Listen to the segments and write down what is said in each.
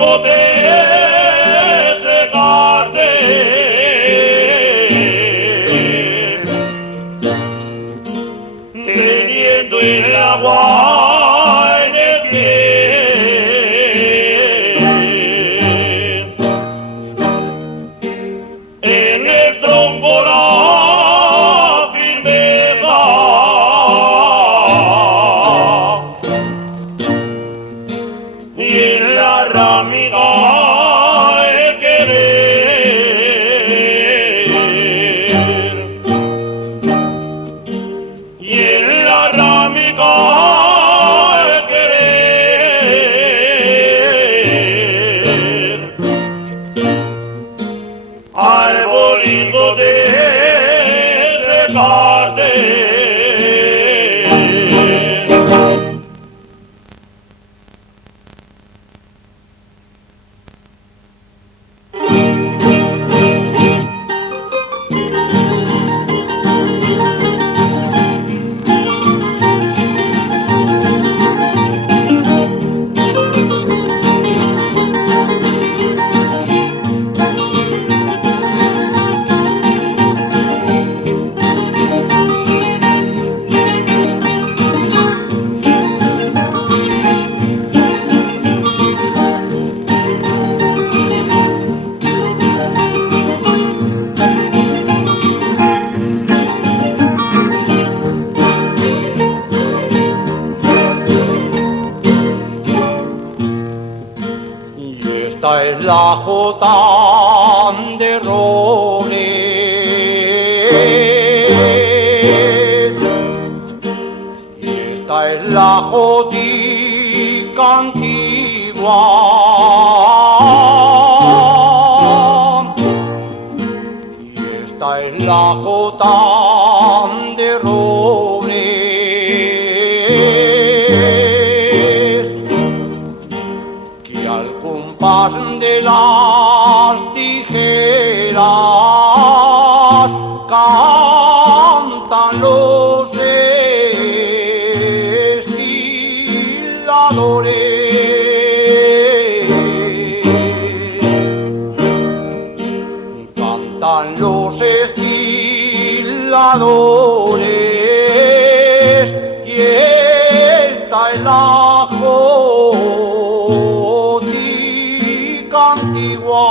abolido de ese cartel, teniendo el agua en el pie. En el tronco la firmeza y en la rámiga el querer, y en la rámiga el querer, arbolito de ese cartel. Esta es la jota de robles, y esta es la jotica antigua, y esta es la jota de robles, que al compás de las tijeras cantan los estiladores, cantan los estiladores, y esta es la jotica antigua.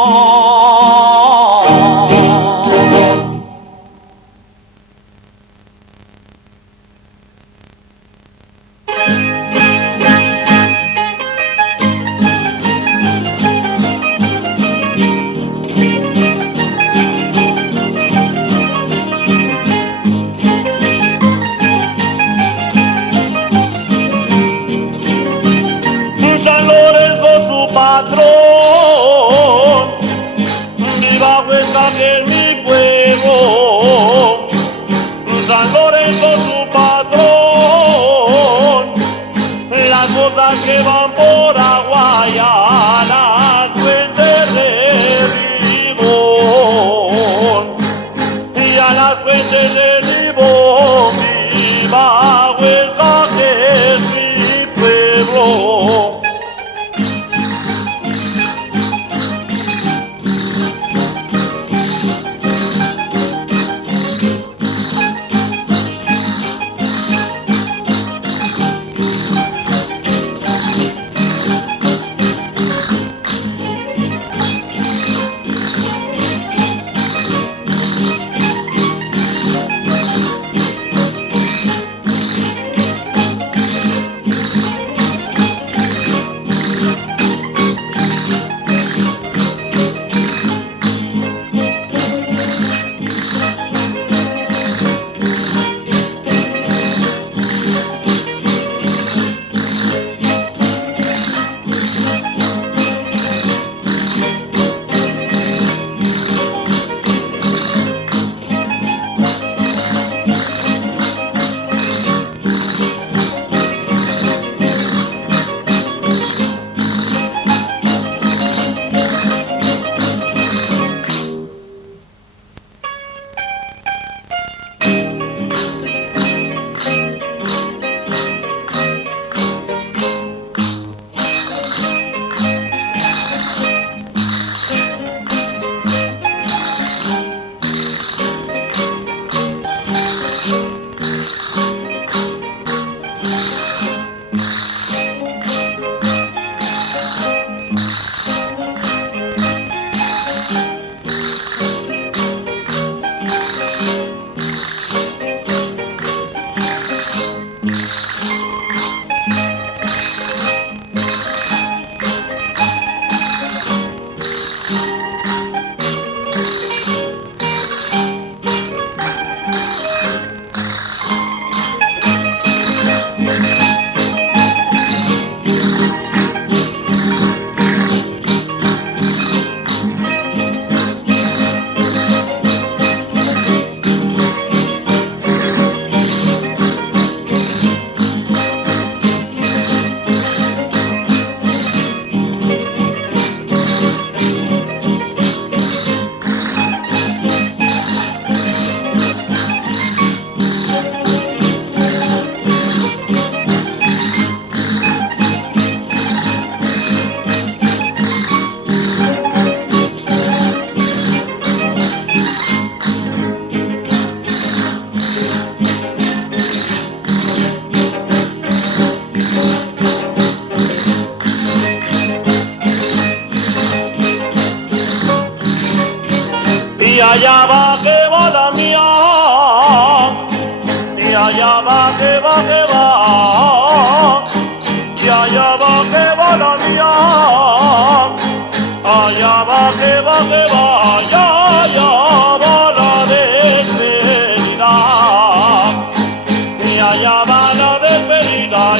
San Lorenzo su patrón, viva vuelta de mi pueblo. San Lorenzo su patrón, las botas que van por agua y a las fuentes de Ribón, y a las fuentes de Ribón, viva vuelta que es mi pueblo.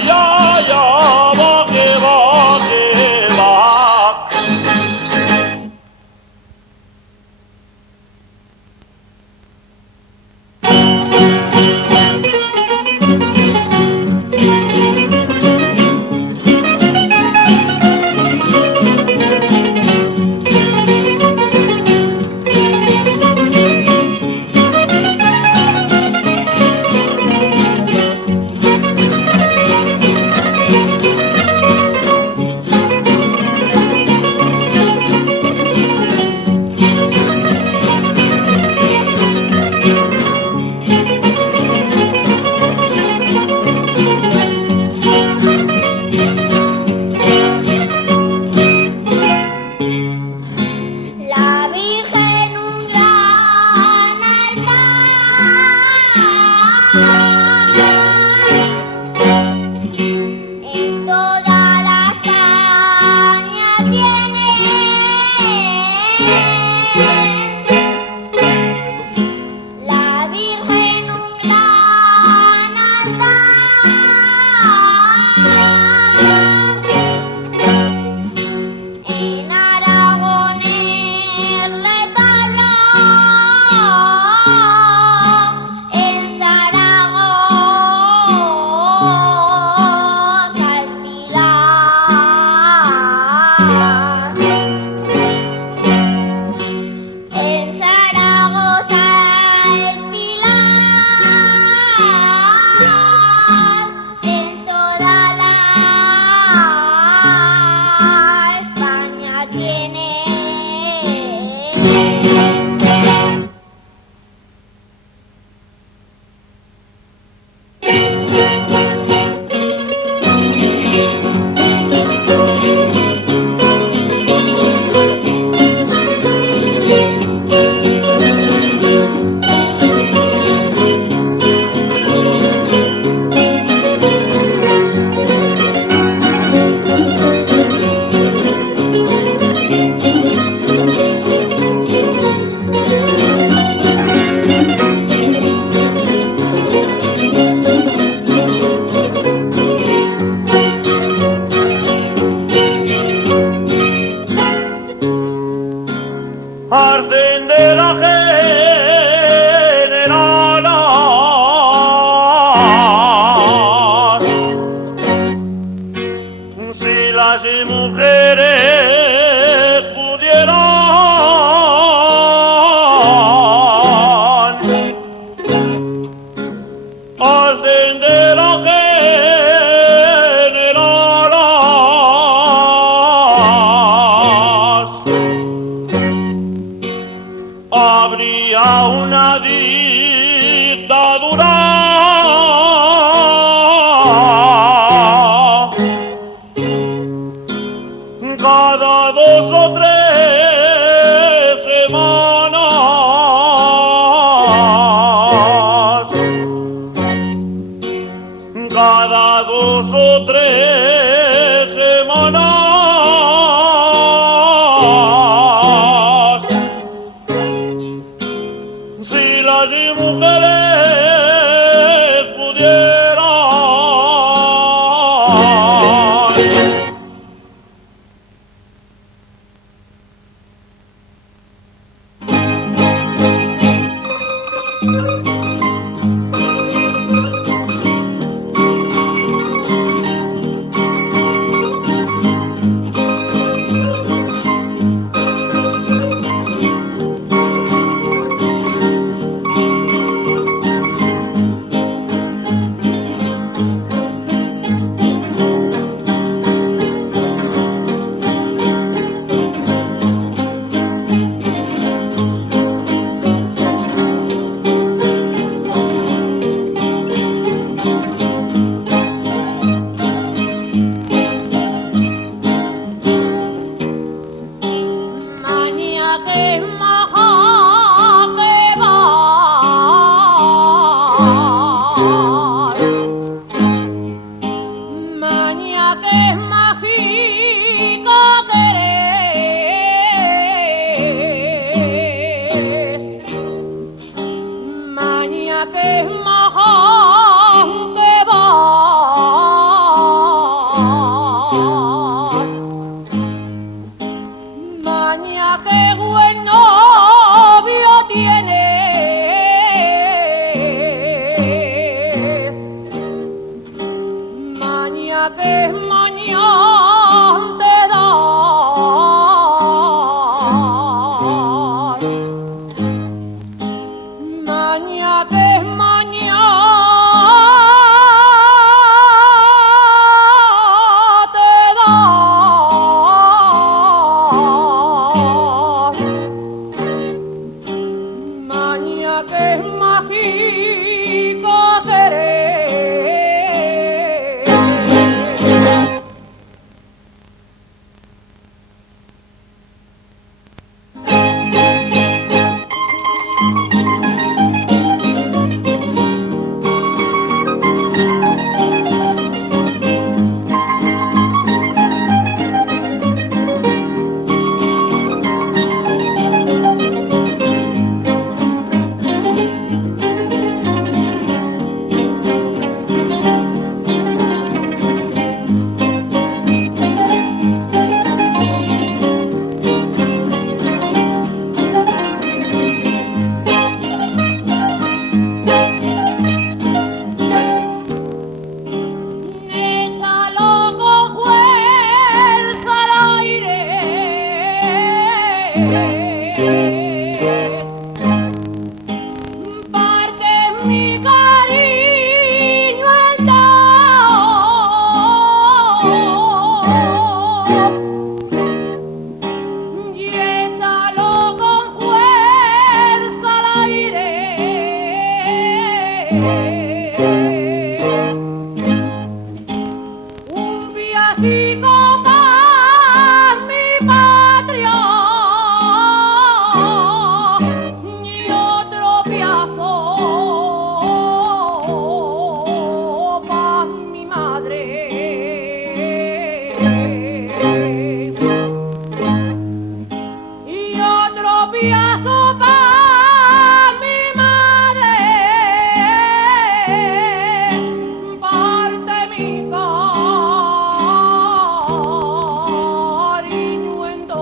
ya, ya, va que va, que va. Ardendera generala, si las mujeres pudieran ardendera generala, habría una dictadura cada 2 o 3 semanas, cada 2 o 3 semanas. Si las mujeres pudieran que es majón que va. que mañana te da. Mañana que mañana te da. Mañana que mágico querer. Un viajico pa' mi patria y otro viajo pa' mi madre. Y otro viajo pa' mi madre. Parte mi cariño en dos.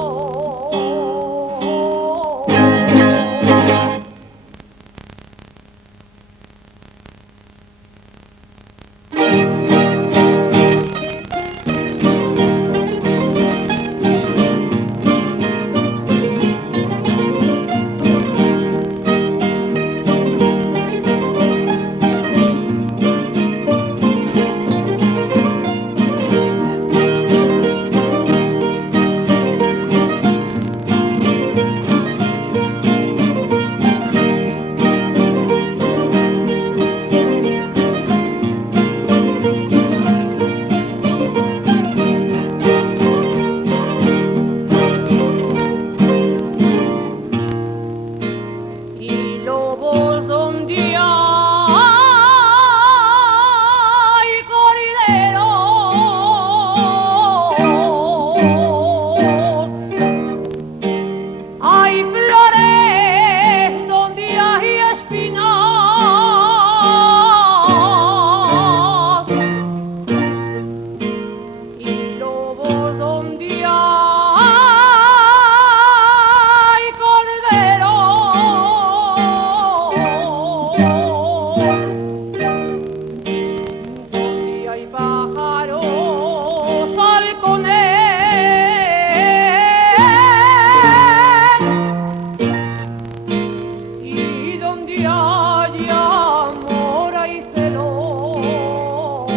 Y lobos donde hay corrideros, hay flores donde hay espinas, y lobos donde hay corderos, donde hay pájaros halcones, y donde hay amor hay celos,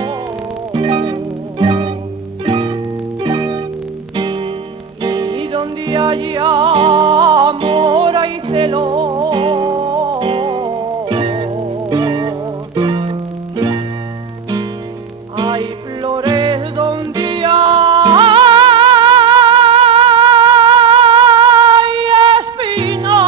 y donde hay amor hay celos. Hay flores donde hay espinas.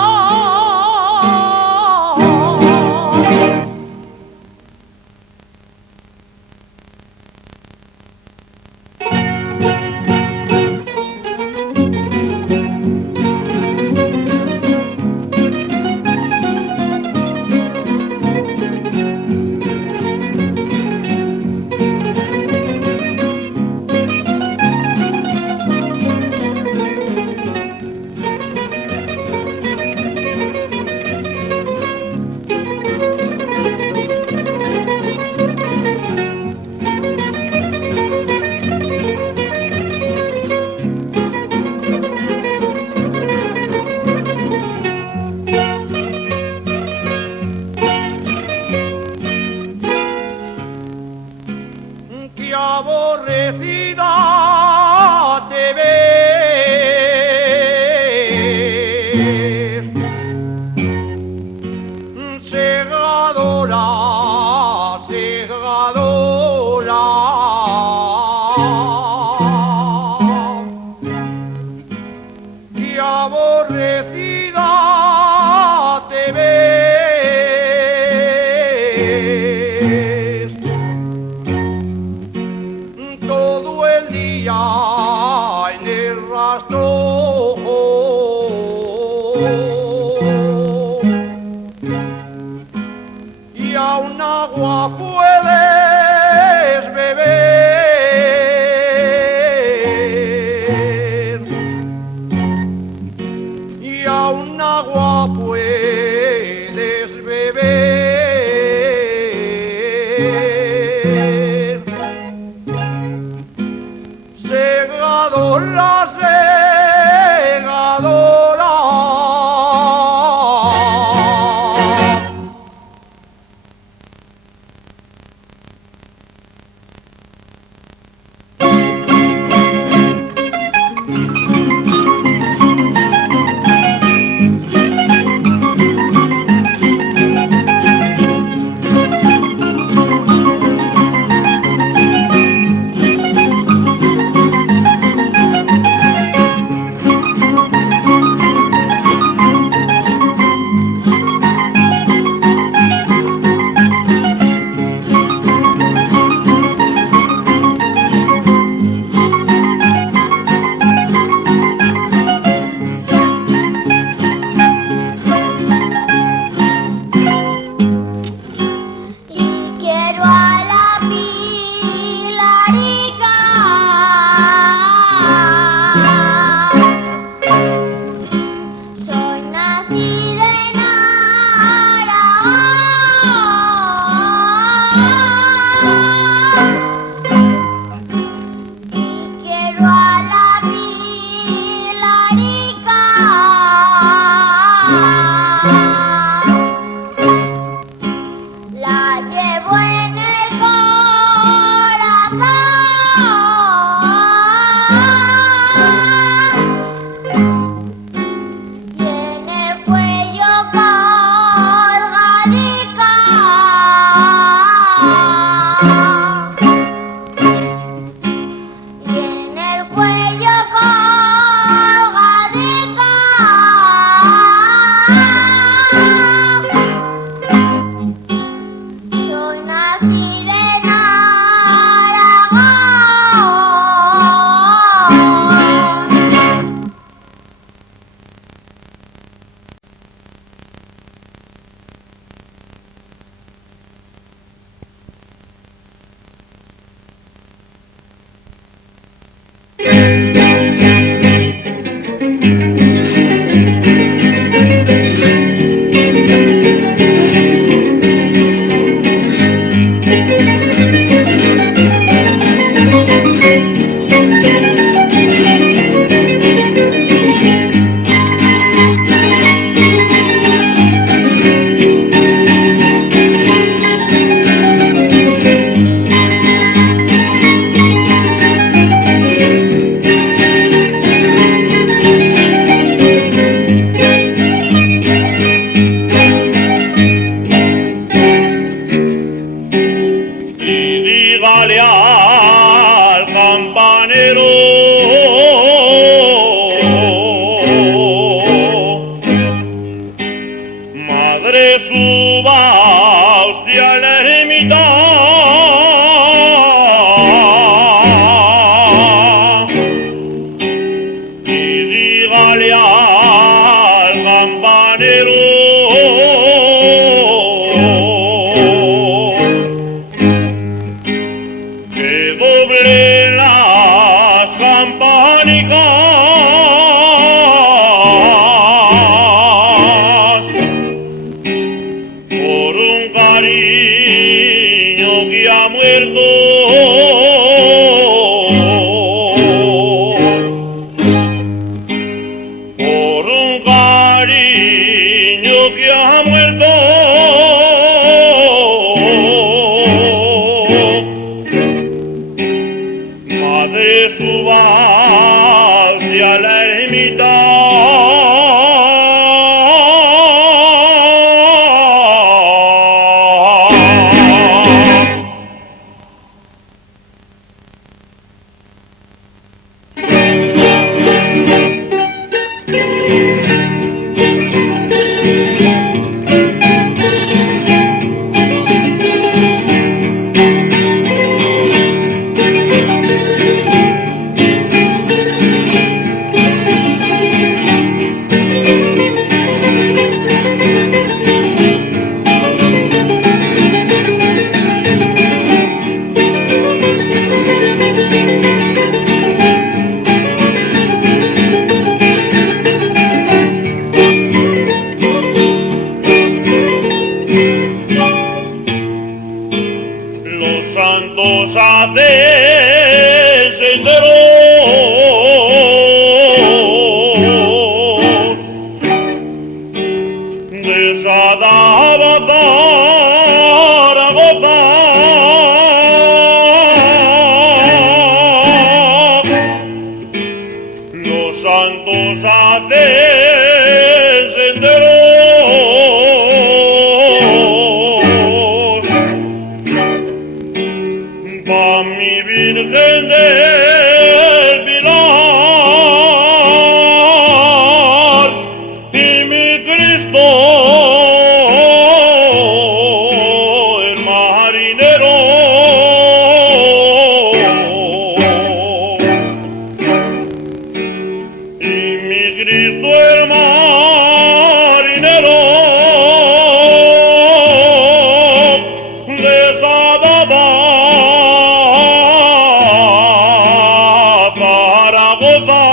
y aborrecida te ves, segadora, segadora, y aborrecida te ves, todo el día en el rastrojo, y aún agua puedes beber, y aún agua puedes beber, segadora, segadora. de su vals y a la ermita. Los santos hacen senderos de Sadavatar a gozar. Los santos hacen senderos pa' mi Virgen del Pilar y mi Cristo el marinero. Y mi Cristo el marinero de Sadavatar para gozar.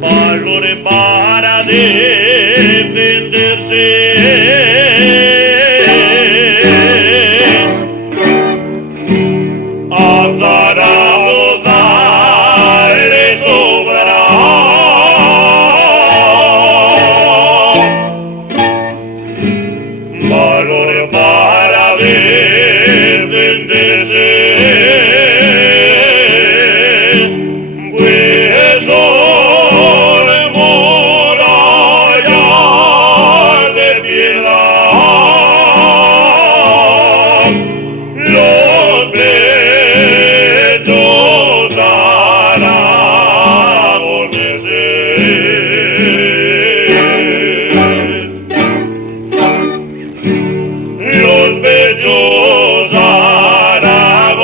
Valore para defenderse, a Zaragoza le sobra. Valore para defenderse, pues son murallas de piedra. Los pechos aragoneses, los pechos aragoneses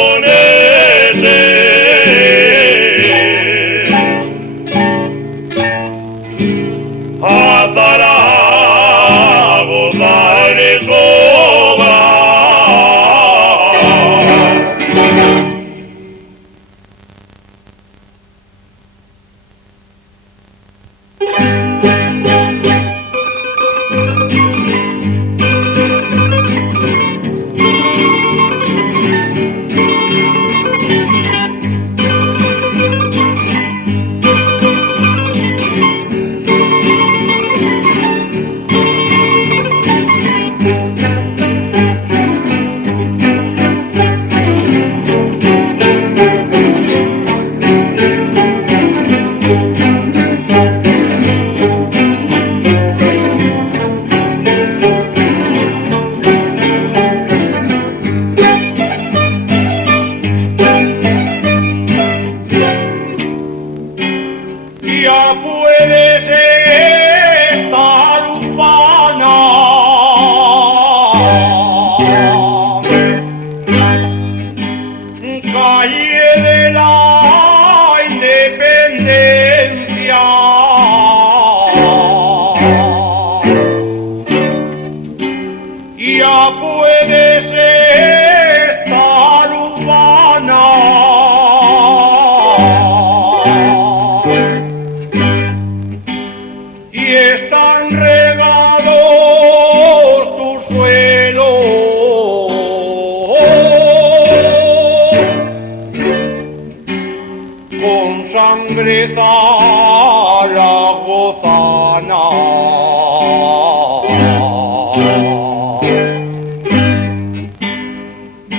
sangre zaragozana.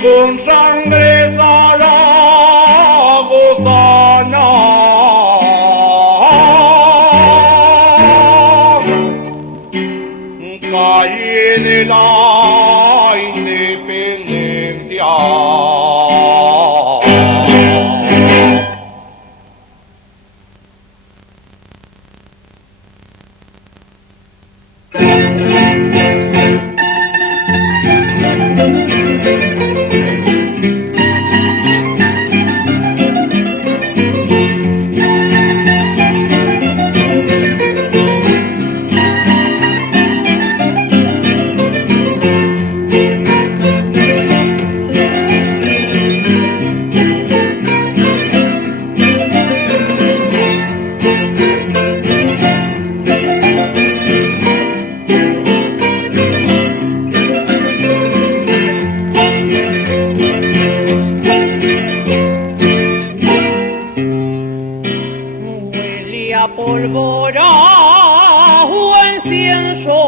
Con sangre zaragozana cae de la independencia. Pólvora o incienso,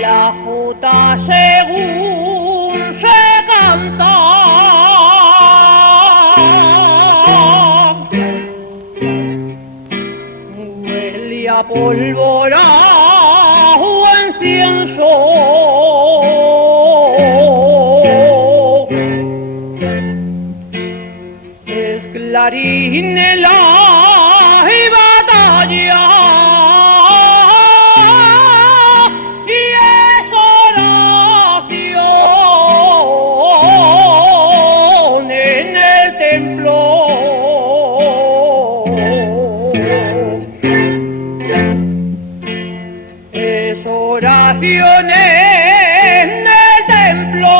la jota según se canta, huele a pólvora o incienso. Clarín en la batalla y es oración en el templo. Es oración en el templo.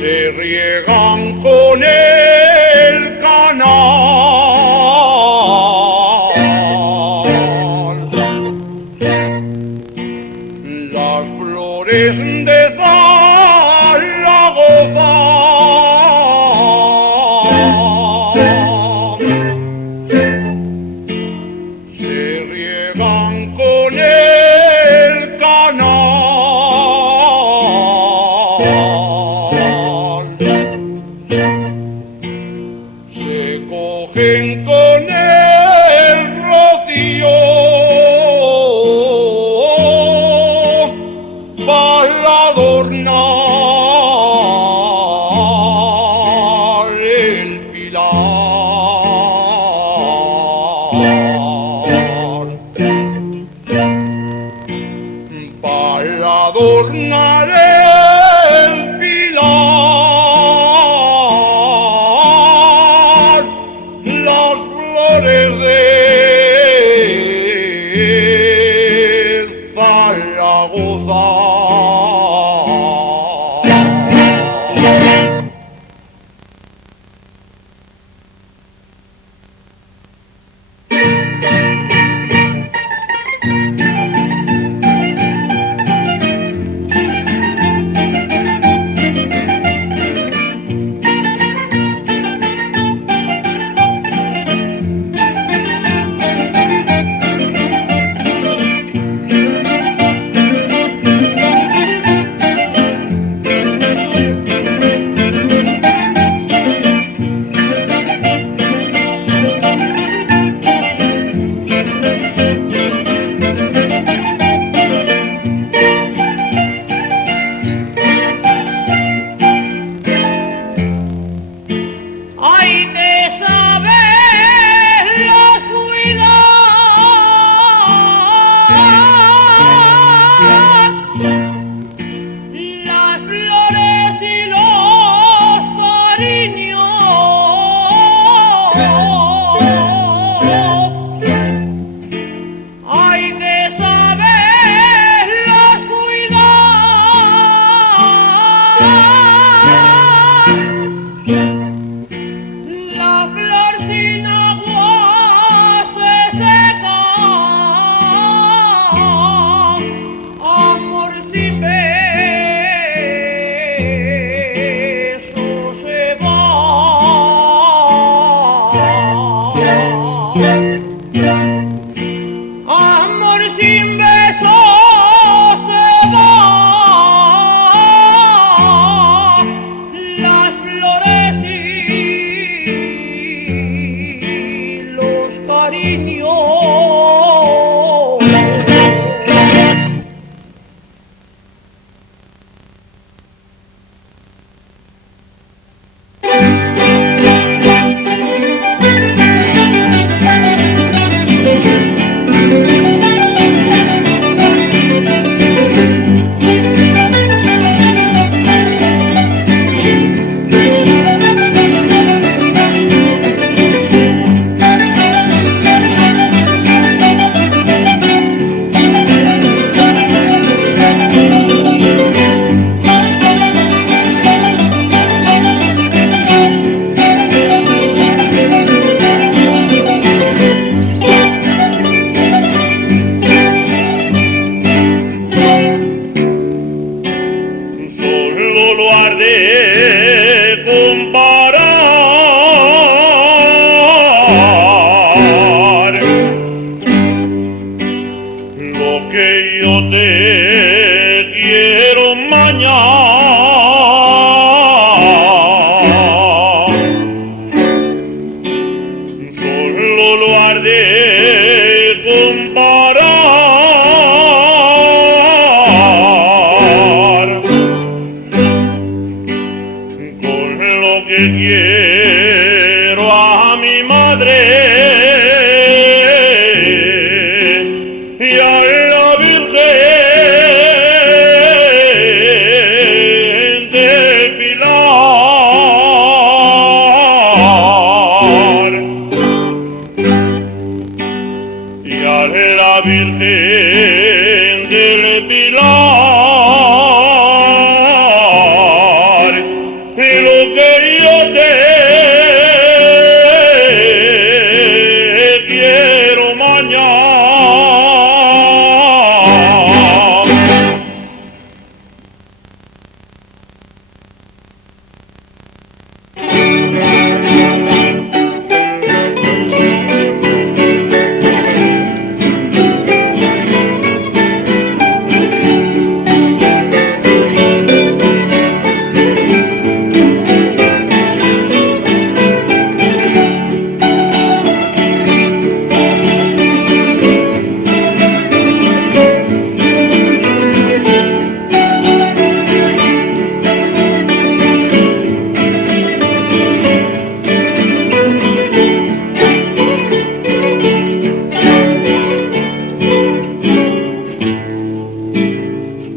Se riegan con el canal las flores de Zaragoza. Se riegan con el canal. Cogen con el rocío para adornar el pilar, para adornar el pilar. Las flores de Zaragoza. yo te quiero mañana, solo lo has de comparar con lo que quiero a mi madre y a la Virgen del Pilar y a la Virgen del Pilar y lo que yo te quiero mañana.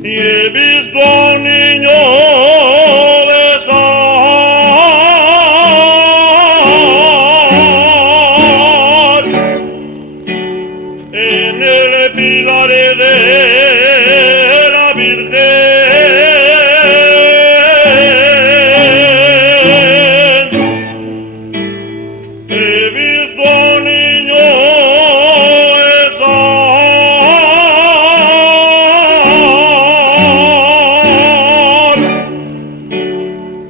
Y he visto a un niño besar en el pilar de la Virgen. He visto a un niño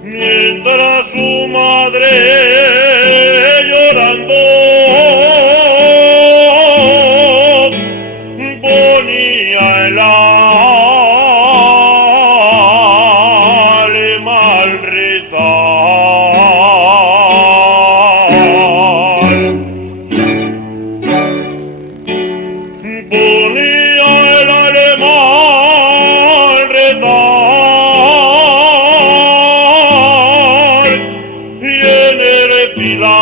mientras su madre llorando ponía el alma al rezar, ponía el alma al rezar y en el pilar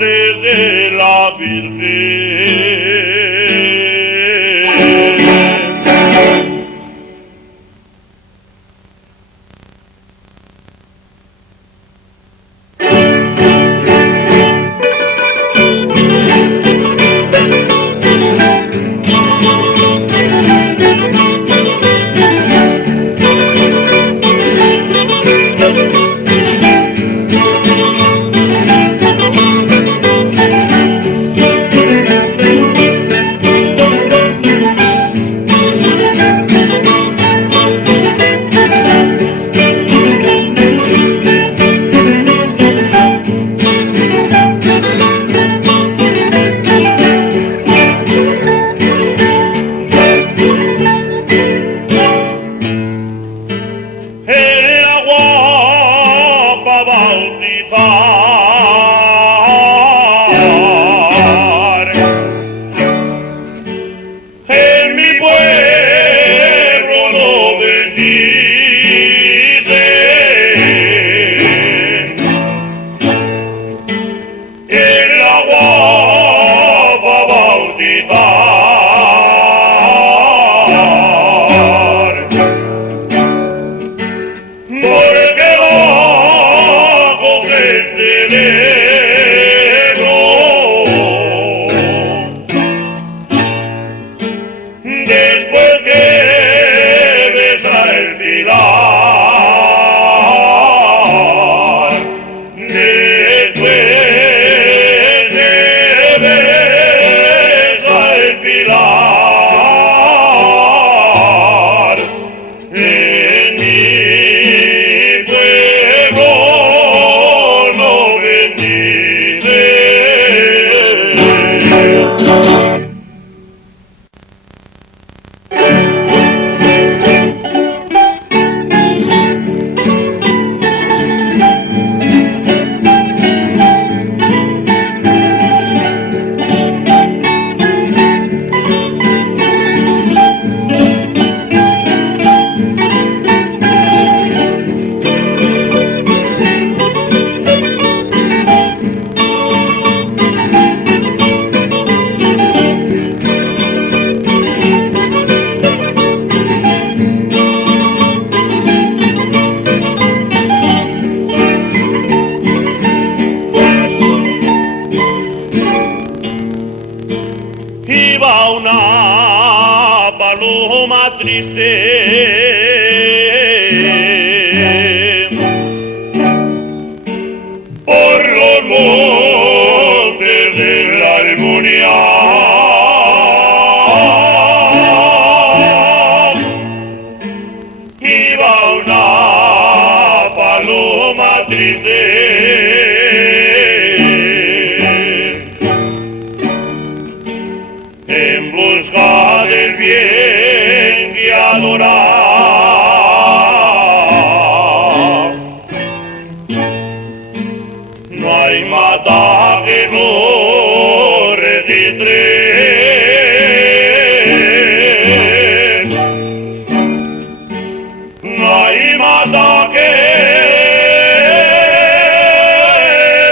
de la Virgen. El agua para bautizar en mi pueblo lo bendicen. El agua para bautizar porque bajo este negro después que besa el pilar, después que besa el pilar en mi pueblo lo bendice. iba una paloma triste por los montes de la Almunia. Iba una paloma triste en busca del bien que adorar. No hay mata que no registre, no hay mata que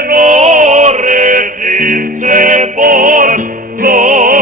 no registre por los